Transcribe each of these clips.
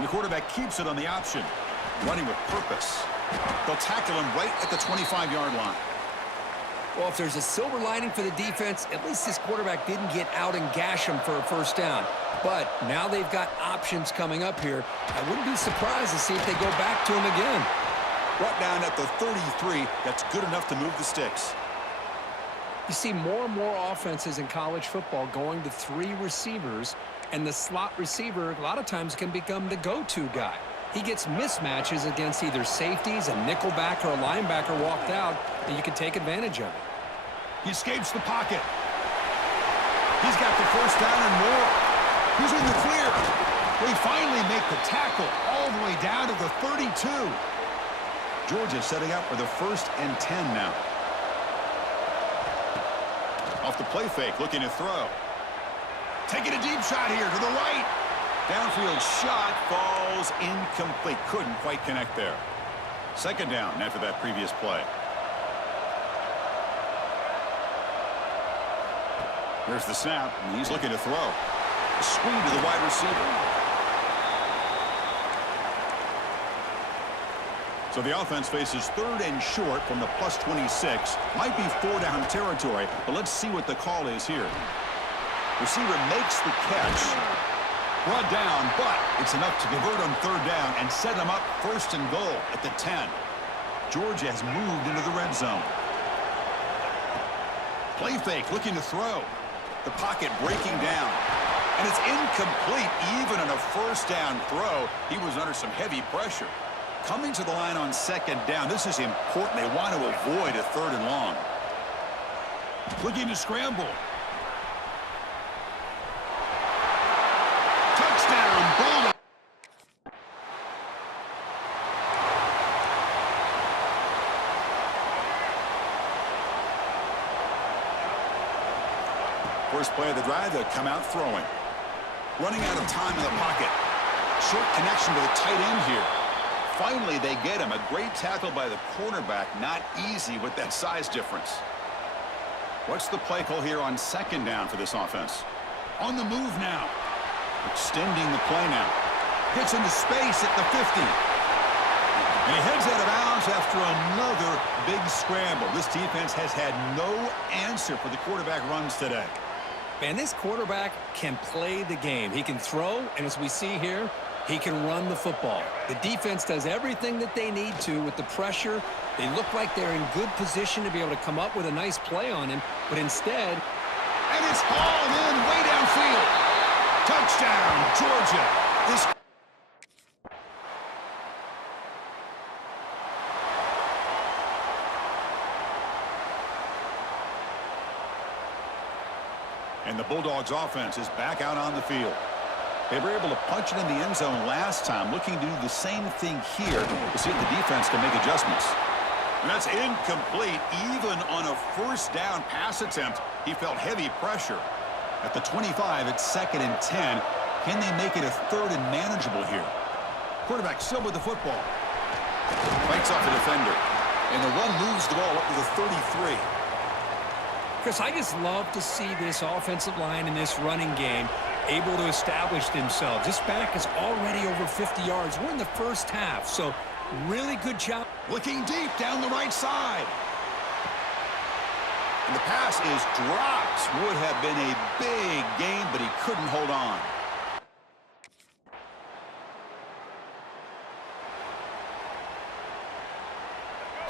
And the quarterback keeps it on the option. Running with purpose. They'll tackle him right at the 25-yard line. Well, if there's a silver lining for the defense, at least this quarterback didn't get out and gash him for a first down. But now they've got options coming up here. I wouldn't be surprised to see if they go back to him again. Brought down at the 33. That's good enough to move the sticks. You see more and more offenses in college football going to 3 receivers, and the slot receiver a lot of times can become the go-to guy. He gets mismatches against either safeties, a nickelback, or a linebacker walked out, and you can take advantage of it. He escapes the pocket. He's got the first down and more. He's in the clear. They finally make the tackle all the way down to the 32. Georgia setting up for the 1st and 10 now. Off the play fake, looking to throw. Taking a deep shot here to the right. Downfield shot falls incomplete. Couldn't quite connect there. 2nd down after that previous play. Here's the snap, and he's looking to throw. A screen to the wide receiver. So the offense faces 3rd and short from the +26. Might be 4-down territory, but let's see what the call is here. Receiver makes the catch. Brought down, but it's enough to convert on 3rd down and set them up 1st and goal at the 10. Georgia has moved into the red zone. Play fake, looking to throw. The pocket breaking down. And it's incomplete even on a 1st down throw. He was under some heavy pressure. Coming to the line on 2nd down. This is important. They want to avoid a 3rd and long. Looking to scramble. Touchdown, Bulldogs. First play of the drive, they'll come out throwing. Running out of time in the pocket. Short connection to the tight end here. Finally, they get him. A great tackle by the cornerback. Not easy with that size difference. What's the play call here on 2nd down for this offense? On the move now. Extending the play now. Gets into space at the 50. And he heads out of bounds after another big scramble. This defense has had no answer for the quarterback runs today. Man, this quarterback can play the game. He can throw, and as we see here, he can run the football. The defense does everything that they need to with the pressure. They look like they're in good position to be able to come up with a nice play on him, but instead... And it's hauled in way downfield. Touchdown, Georgia. This... And the Bulldogs offense is back out on the field. They were able to punch it in the end zone last time, looking to do the same thing here to see if the defense can make adjustments. And that's incomplete. Even on a 1st down pass attempt, he felt heavy pressure. At the 25, it's 2nd and 10. Can they make it a 3rd and manageable here? Quarterback still with the football. Fights off the defender. And the run moves the ball up to the 33. Chris, I just love to see this offensive line in this running game able to establish themselves. This back is already over 50 yards. We're in the 1st half, so really good job. Looking deep down the right side. And the pass is dropped. Would have been a big game, but he couldn't hold on.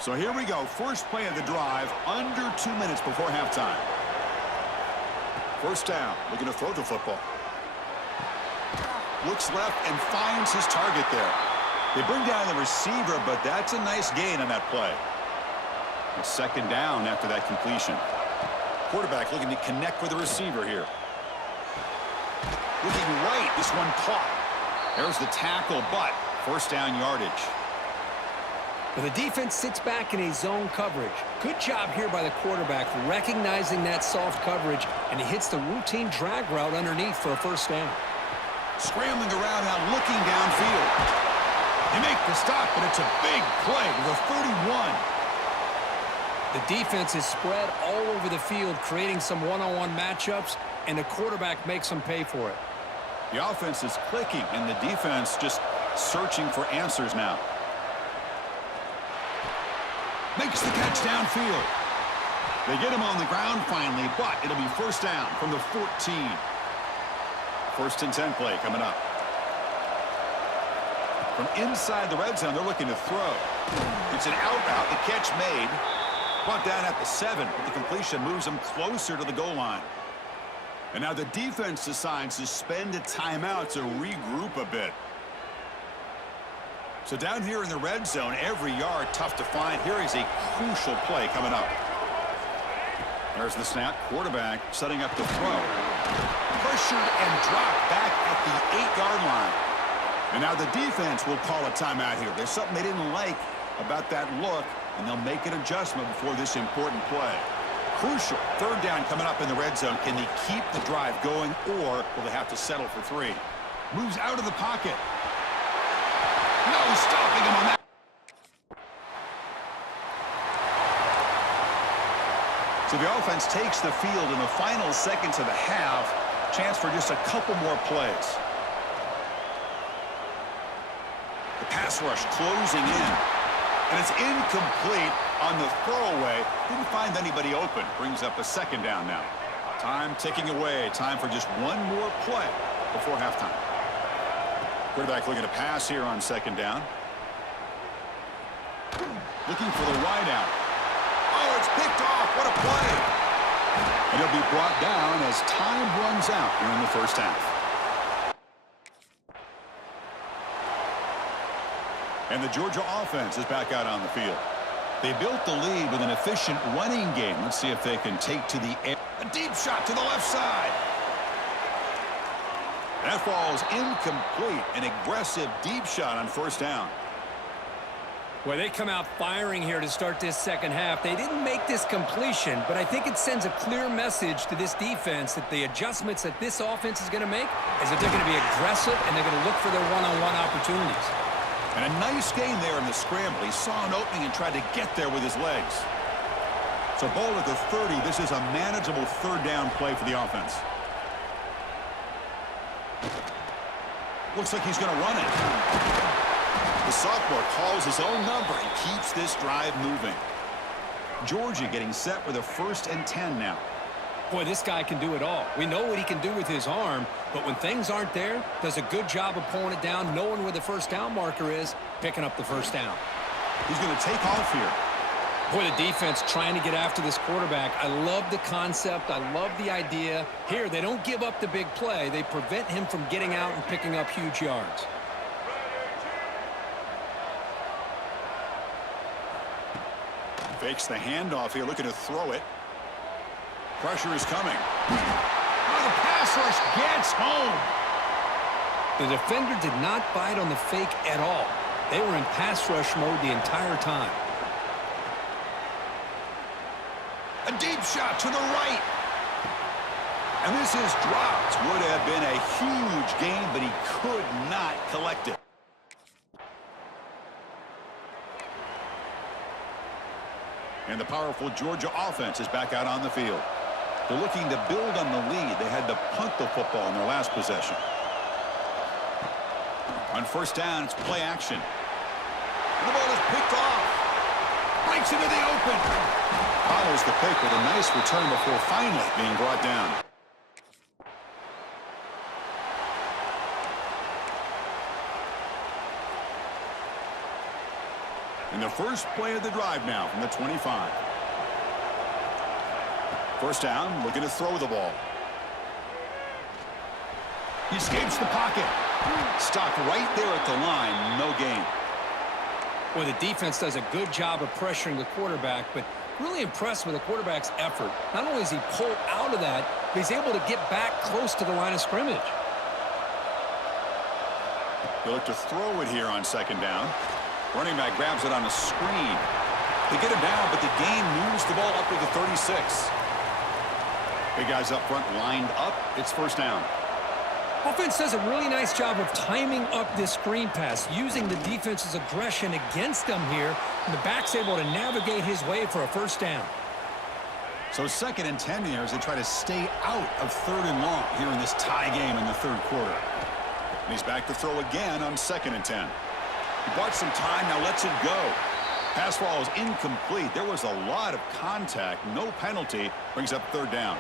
So here we go. First play of the drive, under 2 minutes before halftime. 1st down, looking to throw the football. Looks left and finds his target there. They bring down the receiver, but that's a nice gain on that play. It's 2nd down after that completion. Quarterback looking to connect with the receiver here. Looking right, this one caught. There's the tackle, but 1st down yardage. Well, the defense sits back in a zone coverage. Good job here by the quarterback recognizing that soft coverage, and he hits the routine drag route underneath for a 1st down. Scrambling around now, looking downfield. They make the stop, but it's a big play with a 31. The defense is spread all over the field, creating some one-on-one matchups, and the quarterback makes them pay for it. The offense is clicking, and the defense just searching for answers now. Makes the catch downfield. They get him on the ground finally, but it'll be first down from the 14. First and 10 play coming up. From inside the red zone, they're looking to throw. It's an out route. The catch made. Brought down at the 7, but the completion moves them closer to the goal line. And now the defense decides to spend a timeout to regroup a bit. So down here in the red zone, every yard tough to find. Here is a crucial play coming up. There's the snap. Quarterback setting up the throw. Pressured and dropped back at the 8-yard line. And now the defense will call a timeout here. There's something they didn't like about that look, and they'll make an adjustment before this important play. Crucial. Third down coming up in the red zone. Can they keep the drive going, or will they have to settle for 3? Moves out of the pocket. No stopping him on that. So the offense takes the field in the final seconds of the half. Chance for just a couple more plays. The pass rush closing in. And it's incomplete on the throwaway. Didn't find anybody open. Brings up a second down now. Time ticking away. Time for just one more play before halftime. Quarterback looking to pass here on second down. Looking for the wide out. Oh, it's picked off. What a play. And he'll be brought down as time runs out here in the first half. And the Georgia offense is back out on the field. They built the lead with an efficient running game. Let's see if they can take to the air. A deep shot to the left side. That falls incomplete. An aggressive deep shot on first down. Well, they come out firing here to start this second half. They didn't make this completion, but I think it sends a clear message to this defense that the adjustments that this offense is going to make is that they're going to be aggressive and they're going to look for their one-on-one opportunities. And a nice gain there in the scramble. He saw an opening and tried to get there with his legs. So ball at the 30. This is a manageable third down play for the offense. Looks like he's going to run it. The sophomore calls his own number and keeps this drive moving. Georgia getting set with a 1st and 10 now. Boy, this guy can do it all. We know what he can do with his arm, but when things aren't there, does a good job of pulling it down, knowing where the first down marker is, picking up the first down. He's going to take off here. Boy, the defense trying to get after this quarterback. I love the concept. I love the idea. Here, they don't give up the big play. They prevent him from getting out and picking up huge yards. Fakes the handoff here, looking to throw it. Pressure is coming. Oh, the pass rush gets home. The defender did not bite on the fake at all. They were in pass rush mode the entire time. A deep shot to the right. And this is dropped. Would have been a huge gain, but he could not collect it. And the powerful Georgia offense is back out on the field. They're looking to build on the lead. They had to punt the football in their last possession. On first down, it's play action. And the ball is picked off. Breaks into the open. Follows the pick with a nice return before finally being brought down. And the first play of the drive now from the 25. First down, looking to throw the ball. He escapes the pocket. Stopped right there at the line, no gain. Well, the defense does a good job of pressuring the quarterback, but really impressed with the quarterback's effort. Not only is he pulled out of that, but he's able to get back close to the line of scrimmage. They look to throw it here on second down. Running back grabs it on a screen. They get him down, but the gain moves the ball up to the 36. Big guys up front lined up. It's first down. Offense does a really nice job of timing up this screen pass, using the defense's aggression against them here, and the back's able to navigate his way for a first down. So 2nd and 10 here as they try to stay out of 3rd and long here in this tie game in the 3rd quarter. And he's back to throw again on 2nd and 10. He bought some time, now lets it go. Pass ball is incomplete. There was a lot of contact. No penalty. Brings up 3rd down.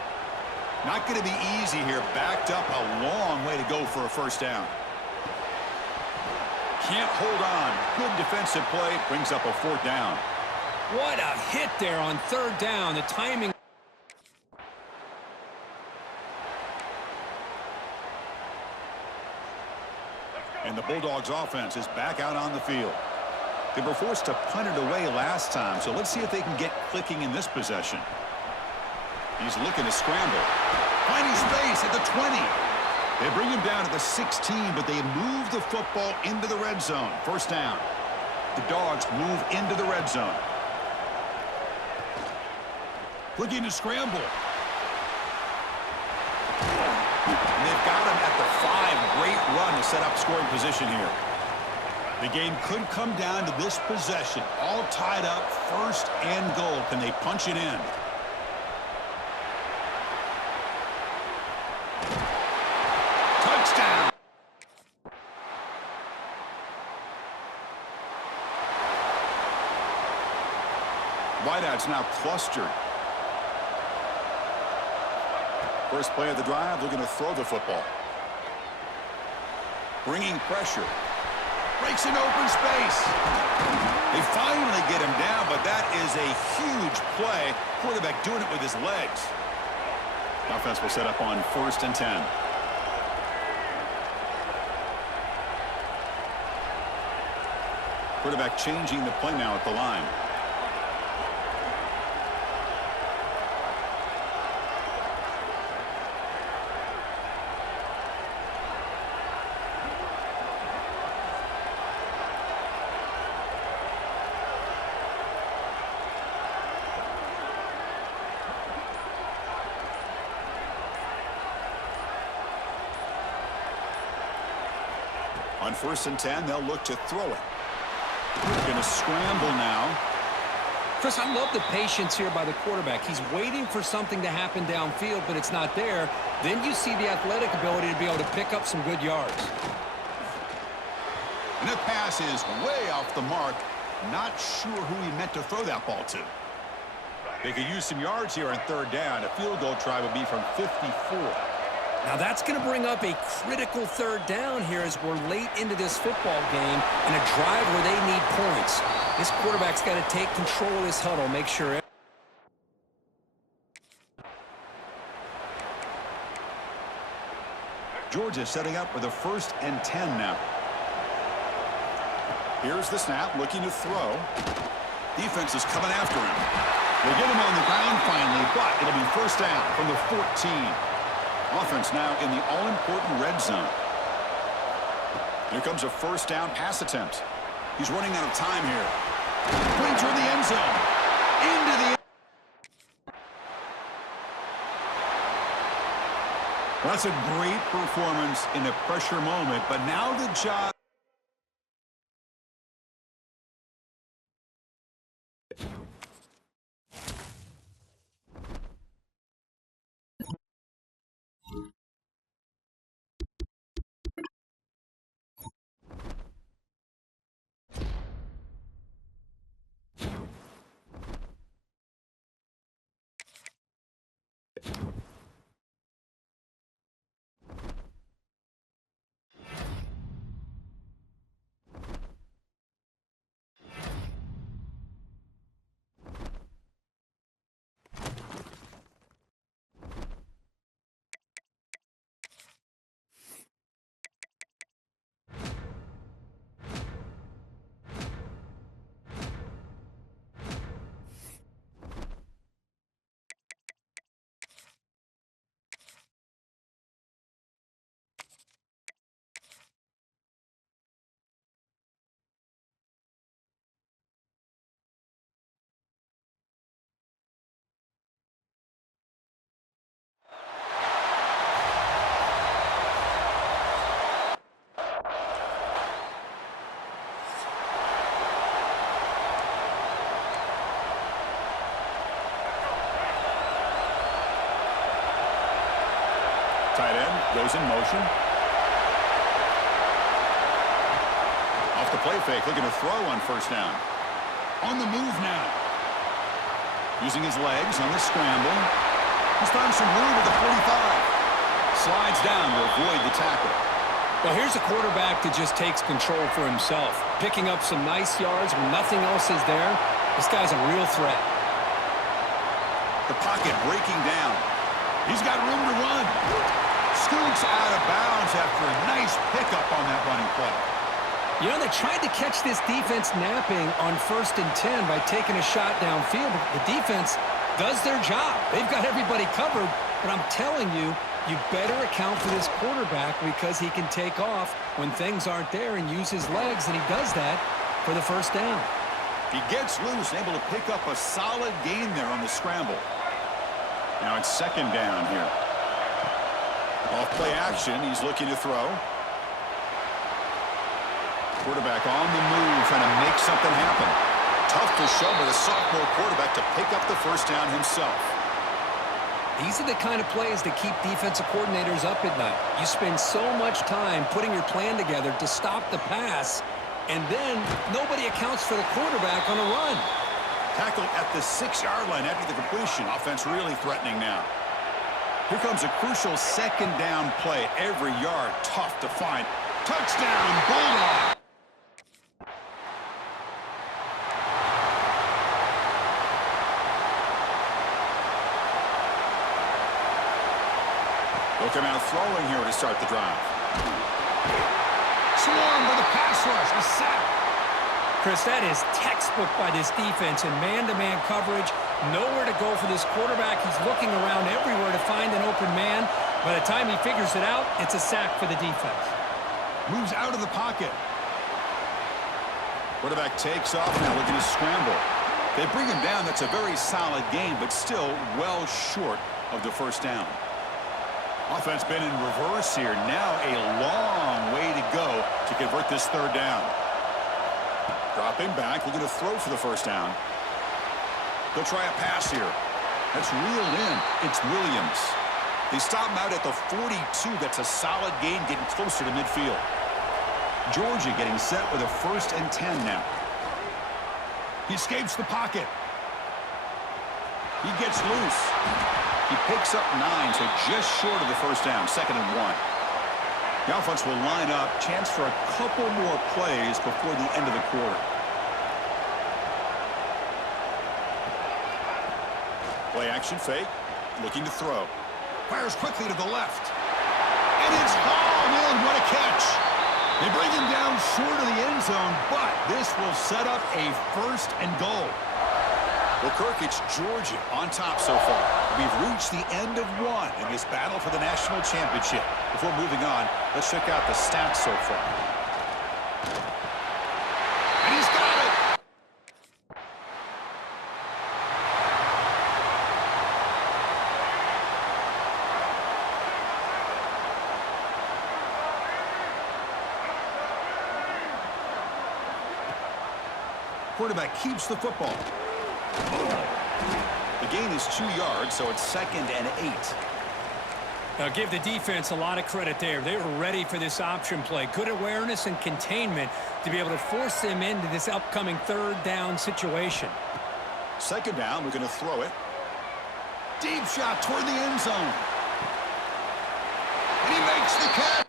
Not going to be easy here. Backed up a long way to go for a 1st down. Can't hold on. Good defensive play. Brings up a 4th down. What a hit there on 3rd down. The timing. And the Bulldogs offense is back out on the field. They were forced to punt it away last time, so let's see if they can get clicking in this possession. He's looking to scramble. Finding space at the 20. They bring him down at the 16, but they move the football into the red zone. 1st down. The Dogs move into the red zone. Looking to scramble. And they've got him at the 5. Great run to set up scoring position here. The game could come down to this possession. All tied up, 1st and goal. Can they punch it in? Touchdown! Wideouts now clustered. First play of the drive, looking to throw the football. Bringing pressure. Breaks in open space. They finally get him down, but that is a huge play. Quarterback doing it with his legs. Offense will set up on 1st and 10. Quarterback changing the play now at the line. On 1st and 10, they'll look to throw it. They're going to scramble now. Chris, I love the patience here by the quarterback. He's waiting for something to happen downfield, but it's not there. Then you see the athletic ability to be able to pick up some good yards. And the pass is way off the mark. Not sure who he meant to throw that ball to. They could use some yards here on 3rd down. A field goal try would be from 54. Now that's going to bring up a critical 3rd down here as we're late into this football game and a drive where they need points. This quarterback's got to take control of this huddle, make sure. Georgia setting up with a 1st and 10 now. Here's the snap, looking to throw. Defense is coming after him. They get him on the ground finally, but it'll be 1st down from the 14. Offense now in the all-important red zone. Here comes a 1st down pass attempt. He's running out of time here. Going toward the end zone. Into the end. That's a great performance in a pressure moment, but now the job. Tight end goes in motion. play fake, looking to throw on first down. On the move now. Using his legs on the scramble. He's found some room at the 45. Slides down to avoid the tackle. Well, here's a quarterback that just takes control for himself. Picking up some nice yards when nothing else is there. This guy's a real threat. The pocket breaking down. He's got room to run. Scoots out of bounds after a nice pickup on that running play. You know, they tried to catch this defense napping on 1st and 10 by taking a shot downfield. But the defense does their job. They've got everybody covered. But I'm telling you, you better account for this quarterback because he can take off when things aren't there and use his legs, and he does that for the first down. He gets loose and able to pick up a solid gain there on the scramble. Now it's 2nd down here. Off play action, he's looking to throw. Quarterback on the move, trying to make something happen. Tough to show by the sophomore quarterback to pick up the first down himself. These are the kind of plays that keep defensive coordinators up at night. You spend so much time putting your plan together to stop the pass, and then nobody accounts for the quarterback on a run. Tackled at the 6-yard line after the completion. Offense really threatening now. Here comes a crucial 2nd down play. Every yard tough to find. Touchdown, Bulldog! They'll come out throwing here to start the drive. Swarmed by the pass rush. A sack. Chris, that is textbook by this defense in man-to-man coverage. Nowhere to go for this quarterback. He's looking around everywhere to find an open man. By the time he figures it out, it's a sack for the defense. Moves out of the pocket. Quarterback takes off now, looking to scramble. They bring him down. That's a very solid game, but still well short of the first down. Offense been in reverse here. Now a long way to go to convert this 3rd down. Dropping back, looking to throw for the first down. They'll try a pass here. That's reeled in. It's Williams. They stop him out at the 42. That's a solid gain, getting closer to midfield. Georgia getting set with a 1st and 10 now. He escapes the pocket. He gets loose. He picks up 9, so just short of the first down, 2nd and 1. The offense will line up. Chance for a couple more plays before the end of the quarter. Play action fake. Looking to throw. Fires quickly to the left. And it's hauled in. What a catch. They bring him down short of the end zone, but this will set up a 1st and goal. Well, Kirk, it's Georgia on top so far. We've reached the end of one in this battle for the national championship. Before moving on, let's check out the stats so far. And he's got it! Quarterback keeps the football. The gain is 2 yards, so it's 2nd and 8. Now give the defense a lot of credit there. They were ready for this option play. Good awareness and containment to be able to force them into this upcoming 3rd down situation. 2nd down, we're going to throw it. Deep shot toward the end zone. And he makes the catch.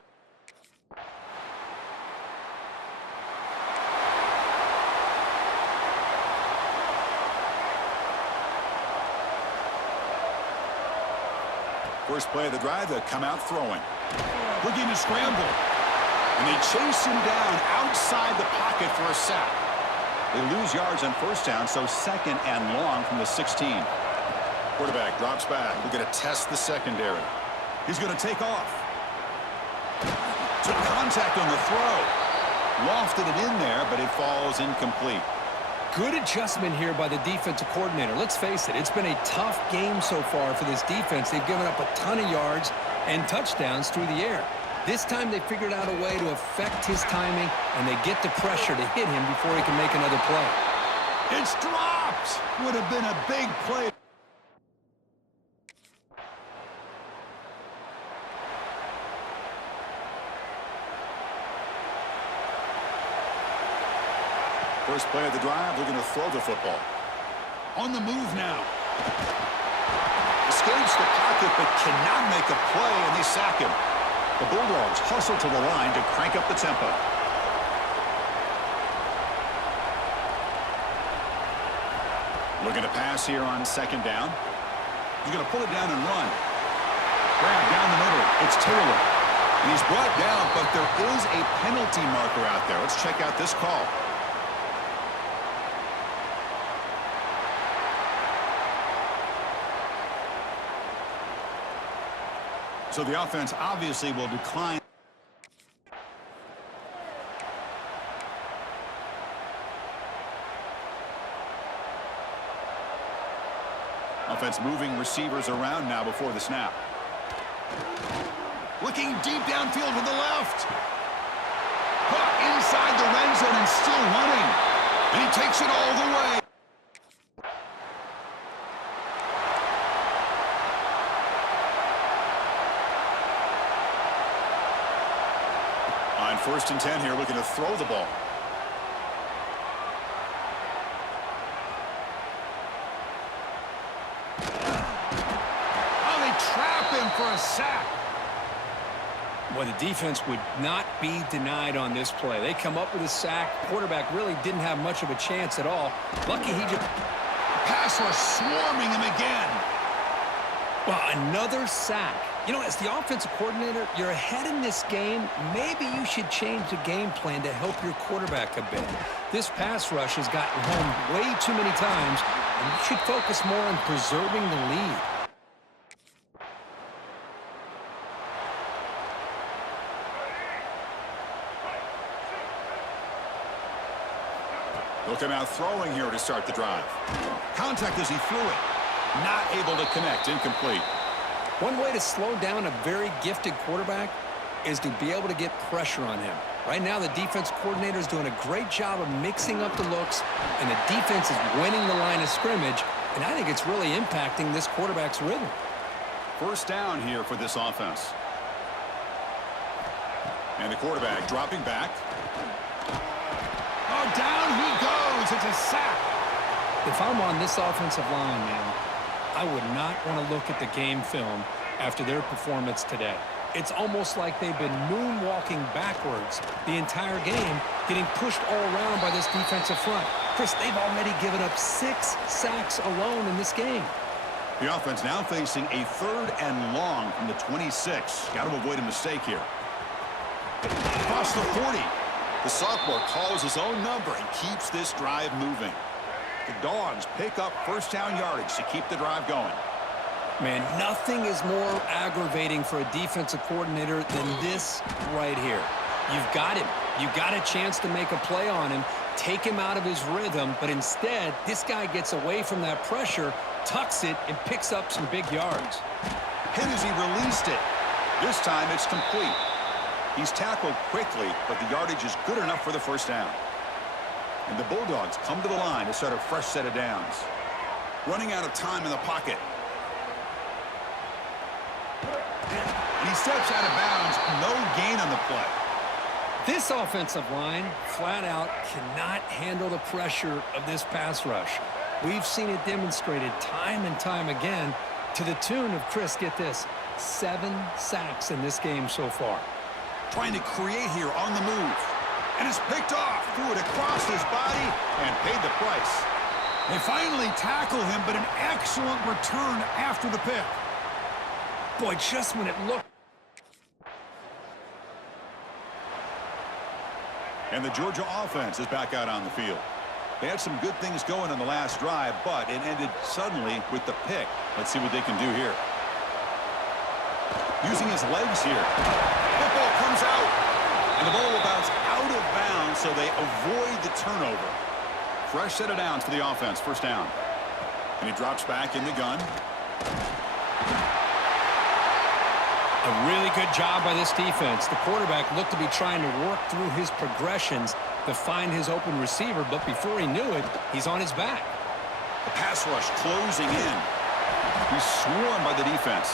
First play of the drive, they'll come out throwing. Looking to scramble. And they chase him down outside the pocket for a sack. They lose yards on first down, so 2nd and long from the 16. Quarterback drops back. We're going to test the secondary. He's going to take off. Took contact on the throw. Lofted it in there, but it falls incomplete. Good adjustment here by the defensive coordinator. Let's face it, it's been a tough game so far for this defense. They've given up a ton of yards and touchdowns through the air. This time they figured out a way to affect his timing, and they get the pressure to hit him before he can make another play. It's dropped. Would have been a big play. First play of the drive, they're going to throw the football. On the move now. Escapes the pocket but cannot make a play, and they sack him. The Bulldogs hustle to the line to crank up the tempo. Looking to pass here on second down. He's going to pull it down and run. Grab down the middle. It's Taylor. And he's brought down, but there is a penalty marker out there. Let's check out this call. So the offense obviously will decline. Offense moving receivers around now before the snap. Looking deep downfield with the left. Caught inside the red zone and still running. And he takes it all the way. On 1st and 10 here, looking to throw the ball. For a sack. Well, the defense would not be denied on this play. They come up with a sack. Quarterback really didn't have much of a chance at all. Lucky he just... Pass rush swarming him again. Well, another sack. You know, as the offensive coordinator, you're ahead in this game. Maybe you should change the game plan to help your quarterback a bit. This pass rush has gotten home way too many times, and you should focus more on preserving the lead. Look him out throwing here to start the drive. Contact as he threw it. Not able to connect. Incomplete. One way to slow down a very gifted quarterback is to be able to get pressure on him. Right now, the defense coordinator is doing a great job of mixing up the looks, and the defense is winning the line of scrimmage, and I think it's really impacting this quarterback's rhythm. First down here for this offense. And the quarterback dropping back. Oh, down he goes. It's a sack. If I'm on this offensive line, man, I would not want to look at the game film after their performance today. It's almost like they've been moonwalking backwards the entire game, getting pushed all around by this defensive front. Chris, they've already given up 6 sacks alone in this game. The offense now facing a 3rd and long from the 26. Got to avoid a mistake here. Across the 40. The sophomore calls his own number and keeps this drive moving. The Dogs pick up first down yardage to keep the drive going. Man, nothing is more aggravating for a defensive coordinator than this right here. You've got him. You've got a chance to make a play on him, take him out of his rhythm, but instead, this guy gets away from that pressure, tucks it, and picks up some big yards. Hit as he released it. This time, it's complete. He's tackled quickly, but the yardage is good enough for the first down. And the Bulldogs come to the line to start a fresh set of downs. Running out of time in the pocket. And he steps out of bounds. No gain on the play. This offensive line, flat out, cannot handle the pressure of this pass rush. We've seen it demonstrated time and time again to the tune of, Chris, get this, 7 sacks in this game so far. Trying to create here on the move. And it's picked off. Threw it across his body and paid the price. They finally tackle him, but an excellent return after the pick. Boy, just when it looked. And the Georgia offense is back out on the field. They had some good things going on the last drive, but it ended suddenly with the pick. Let's see what they can do here. Using his legs here. Football comes out. And the ball will bounce out of bounds, so they avoid the turnover. Fresh set of downs for the offense. First down. And he drops back in the gun. A really good job by this defense. The quarterback looked to be trying to work through his progressions to find his open receiver, but before he knew it, he's on his back. The pass rush closing in. He's swarmed by the defense.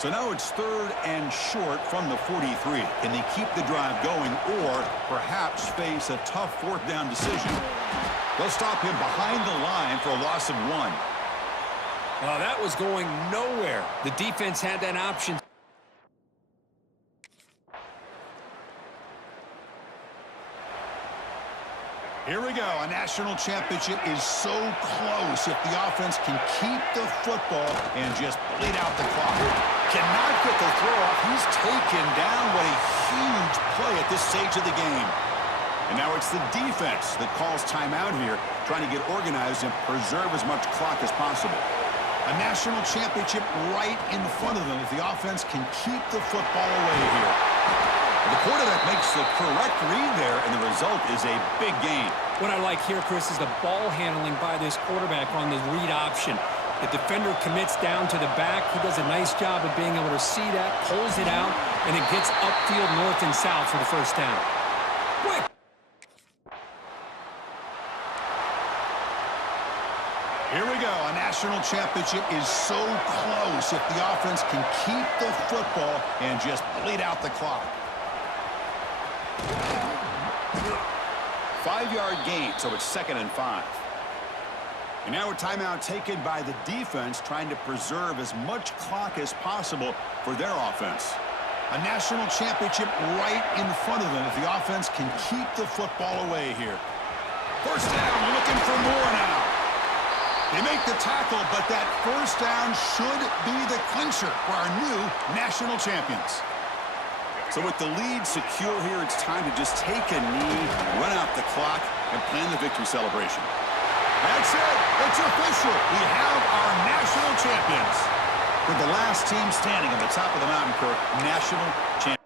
So now it's 3rd and short from the 43. Can they keep the drive going or perhaps face a tough 4th down decision? They'll stop him behind the line for a loss of 1. Oh, that was going nowhere. The defense had that option. Here we go. A national championship is so close if the offense can keep the football and just bleed out the clock. Cannot get the throw off. He's taken down. What a huge play at this stage of the game. And now it's the defense that calls timeout here, trying to get organized and preserve as much clock as possible. A national championship right in front of them if the offense can keep the football away here. The quarterback makes the correct read there, and the result is a big gain. What I like here, Chris, is the ball handling by this quarterback on the read option. The defender commits down to the back. He does a nice job of being able to see that, pulls it out, and it gets upfield north and south for the 1st down. Quick! Here we go. A national championship is so close if the offense can keep the football and just bleed out the clock. 5-yard gain, so it's 2nd and 5. And now a timeout taken by the defense, trying to preserve as much clock as possible for their offense. A national championship right in front of them if the offense can keep the football away here. 1st down, looking for more now. They make the tackle, but that 1st down should be the clincher for our new national champions. So with the lead secure here, it's time to just take a knee, run out the clock, and plan the victory celebration. That's it. It's official. We have our national champions. With the last team standing on the top of the mountain, Kirk, national champions.